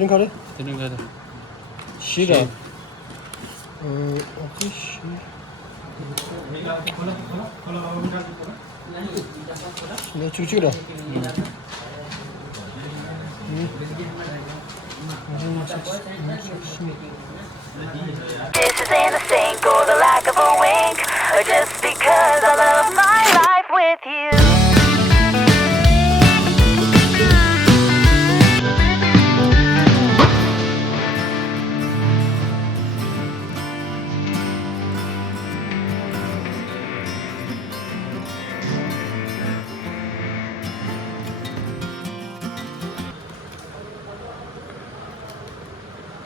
드링크하래? 드링크하래. 싫어. 오케이, 씨. 네, 찍어라. Dishes in the sink or the lack of a wink, or just because I love my life with you.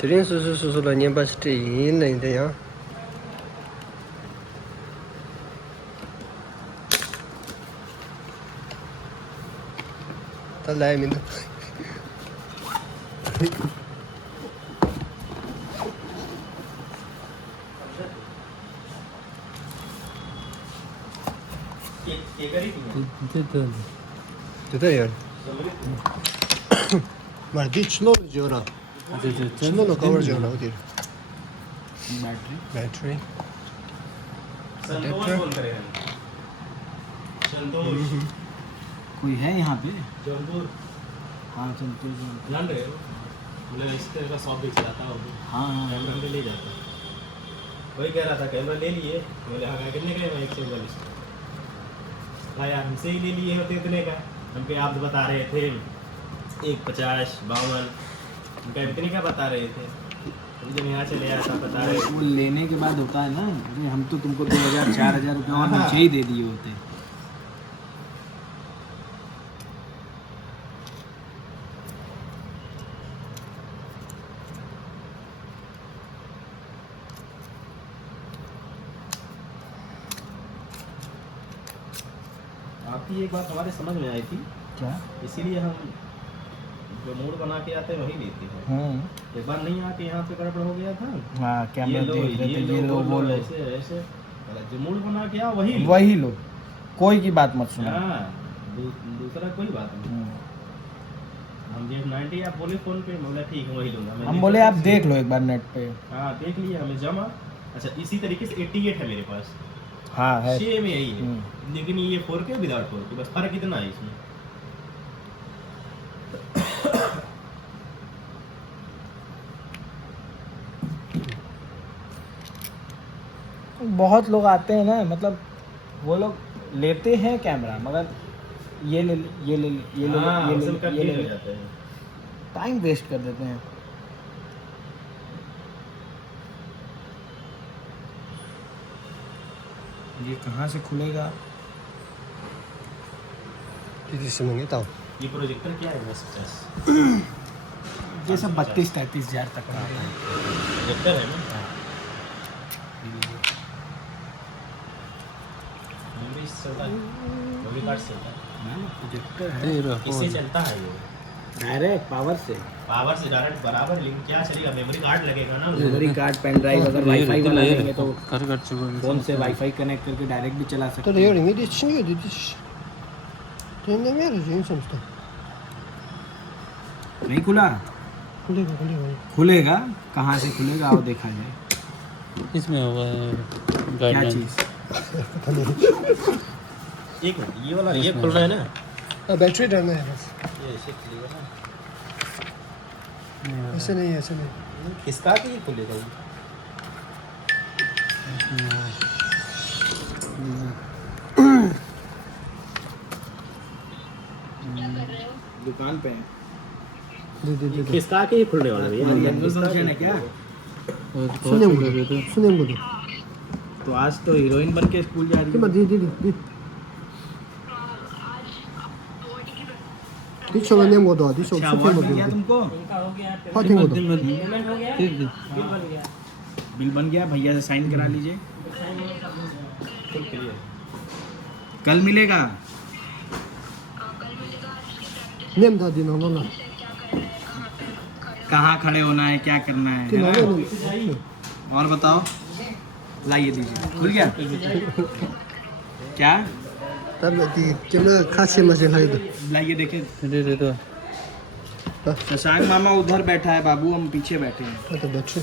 드링 수수수수로 년바시트 있는데요. 달라입니다. 됐다요. 말 뒤치노를 지어라. चिन्ह cover जोड़ा होती है battery संतोष बोल रहे हैं संतोष कोई है यहाँ पे? जौनपुर हाँ संतोष। जान रहे हो बोले इस तरह का शॉप भी चलाता हो हाँ हाँ कैमरा में ले जाता वही कह रहा था कैमरा ले लिए बोले हाँ कितने का है 140 भाई यार हमसे ही ले लिए होते इतने का हमके आप बता रहे थे 150 52 उनका इतने का बता रहे थे अभी जब यहाँ चले आया था बता रहे वो लेने के बाद होता है ना, अरे हम तो तुमको 2000-4000 रुपये और नीचे ही दे दिए होते। आपकी एक बात हमारे समझ में आई थी क्या? इसीलिए हम जो मूड बना के आते हैं वही लेते हैं। एक बार नहीं आके यहाँ पे गड़बड़ हो गया था। हाँ कैमरा ये लो देख रहे थे, ये लो वो लो, ऐसे ऐसे जो मूड बना के आओ वही लो। वही लो, कोई की बात मत सुनो। हाँ दूसरा कोई बात नहीं। हम जे 90 आप बोले फोन पे बोला ठीक है वही लूंगा। हम बोले आप देख लो एक बार नेट पे। हाँ देख लिए हमें जमा। अच्छा इसी तरीके से 88 है मेरे पास। हाँ है सेम यही है लेकिन ये 4K विदाउट 4K बस फर्क इतना है इसमें। बहुत लोग आते हैं ना, मतलब वो लोग लेते हैं कैमरा मगर ये ले ये ले ये ले हाँ, ये सब ले ये हो ले जाते हैं। टाइम वेस्ट कर देते हैं। ये कहाँ से खुलेगा? दीदी से मंगे ताऊ ये प्रोजेक्टर क्या है बस ये सब 32-33 हज़ार तक का आता है। प्रोजेक्टर है ना मेमोरी चलता है मेमोरी कार्ड चलता है प्रोजेक्टर है, इससे चलता है ये डायरेक्ट पावर से डायरेक्ट बराबर लिंक क्या चलेगा मेमोरी कार्ड लगेगा ना मेमोरी कार्ड पेन ड्राइव अगर वाईफाई वाला लेंगे तो कर चुका फोन से वाईफाई कनेक्ट करके डायरेक्ट भी चला तो सकते ये हैं। रिंग दी छिनी दीदी तेने मेरे जिन समझता नहीं खुला, खुलेगा खुलेगा कहाँ से खुलेगा आओ देखा जाए। इसमें होगा क्या गाइडलाइन। चीज़? एक मिनट ये वाला ये खुल रहा है ना बैटरी डालना है बस ये ऐसे खुलेगा ना ऐसे नहीं किसका कि ये खुलेगा ये दुकान पे दे किसका कि ये खुलने वाला है ये फंक्शन है क्या? सुने मुझे तो आज तो हीरोइन बन के स्कूल जा रही है। दीदी चलो नेम को दो दी अच्छा अवार्ड मिल गया तुमको? फातिंग को दो बिल बन गया, भैया से साइन करा लीजिए। कल मिलेगा। नेम दा दी ना ना कहाँ खड़े होना है, क्या करना है ना? और बताओ, लाइए दीजिए। खुल गया क्या? तब दी कैमरा खासे मजे लगे लाइए देखे। दे दो शशांक मामा उधर बैठा है, बाबू हम पीछे बैठे हैं। तो बैठे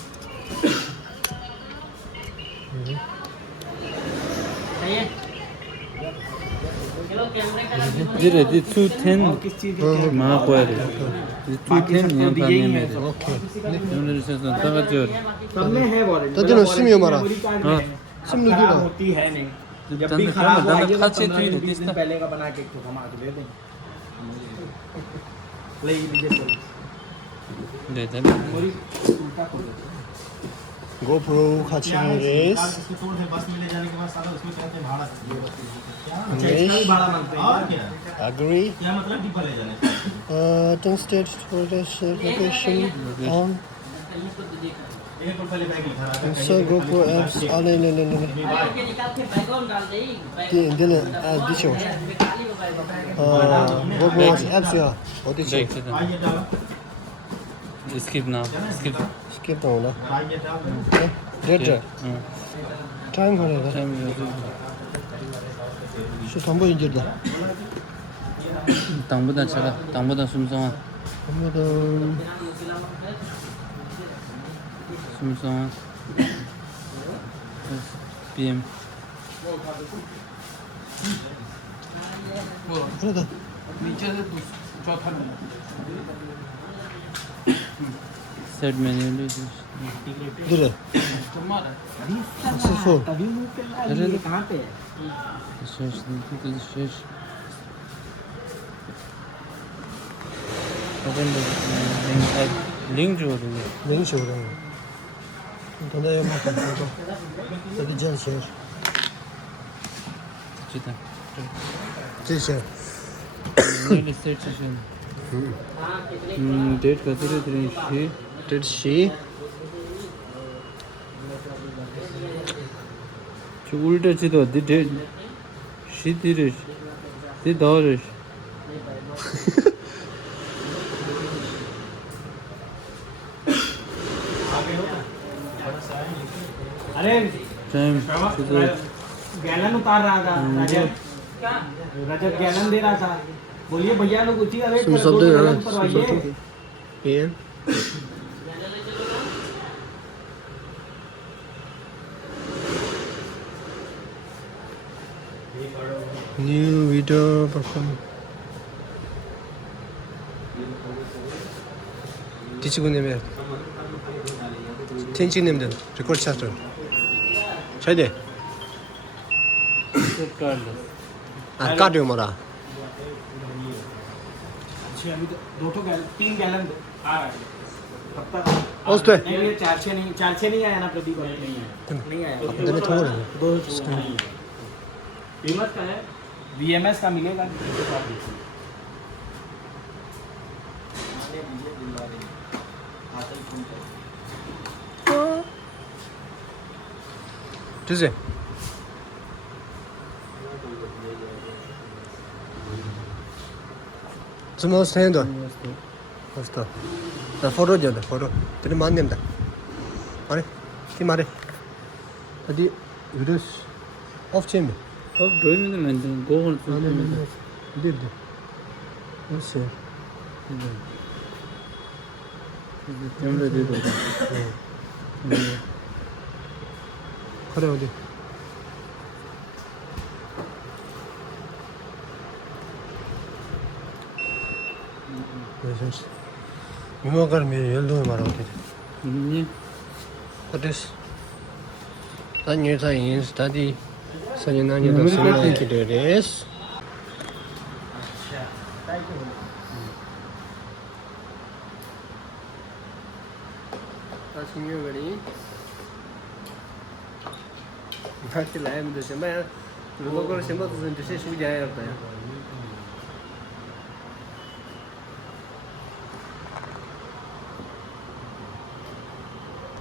Dire di 210 और किस चीज maa koyar. Di 210 yan pani mere. Okay Yunus se son tagat jor. सब में है वारंटी। तो दिन सिम हमारा हाँ। सिम नहीं खराब दूंगा होती है नहीं। तो जब भी दंड खराब दंड हो खाचे तो तू ही 15 रहती दिन है। पहले का बना के एक ठो हम आके दे देंगे। ले लीजिए सर। De de. मेमोरी उल्टा खोल दो। GoPro 같이 रेस इसको तोड़ दे, बस में ले जाने के बाद साला उसमें कहते हैं भाड़ा क्या अच्छा इसका भी भाड़ा मांगते हैं। और क्या agree क्या मतलब डिब्बा ले जाने का? turn state for the location on एक को पहले बैग लिखा रहा था so GoPro apps ले दिल दिशो GoPro apps या 어디 있어 Deख se. आइए डालो Skip now. Skip. skip 나오나 आइए डालो 됐죠 응. 타임 걸어야 Time 수 담보 인제다 당보다 제가 당보다 숨성한 아무튼 숨성한 BM 그래도 नीचे से चौथा नंबर। set manually 그래 सक्सेसफुल तभी मुंह पे ला लिए, कहाँ पे है? search the search open the link जो होगा 너무 좋아 더 내가 막 보고 저기 제일 चिता 제일 manually search session date कतरे थे Did she जो उल्टा चितो the date she did it the dollars अरे time गैलन उतार रहा था रजत। रजत गैलन दे रहा था। बोलिए भैया लोग उठी अरे सुन शब्द gallon परवाइए। PM New video perform 디치구님의 텐치님들 리콜 차트 최대 아 까려 뭐라 अच्छा अभी तो दो ठो गैलन 3 गैलन आ रहा है। कब तक? 어때? नहीं ये 4-6 नहीं आया ना प्रदीप अभी नहीं आया। अपने में थोड़ा है दो कीमत का है VMS का मिलेगा। 주세요 스몰 스탠드 됐다 나 포로 줘야 돼 포로 들으면 안 된다 아니 이 말해 어디 이러스 오프 체미 अब ड्राइंग में मैं गो होल 어디 어디 कैमरा दे दो 그래 어디 그래서 유머가를 몇 열동에 말하고 되지 ये 어땠어? 난 여자인 스타디 선인아니도 생각이 되레스 다시 유머가리 나한테 라이브도 정말 유머가를 생각도 좀 주시 수비자였다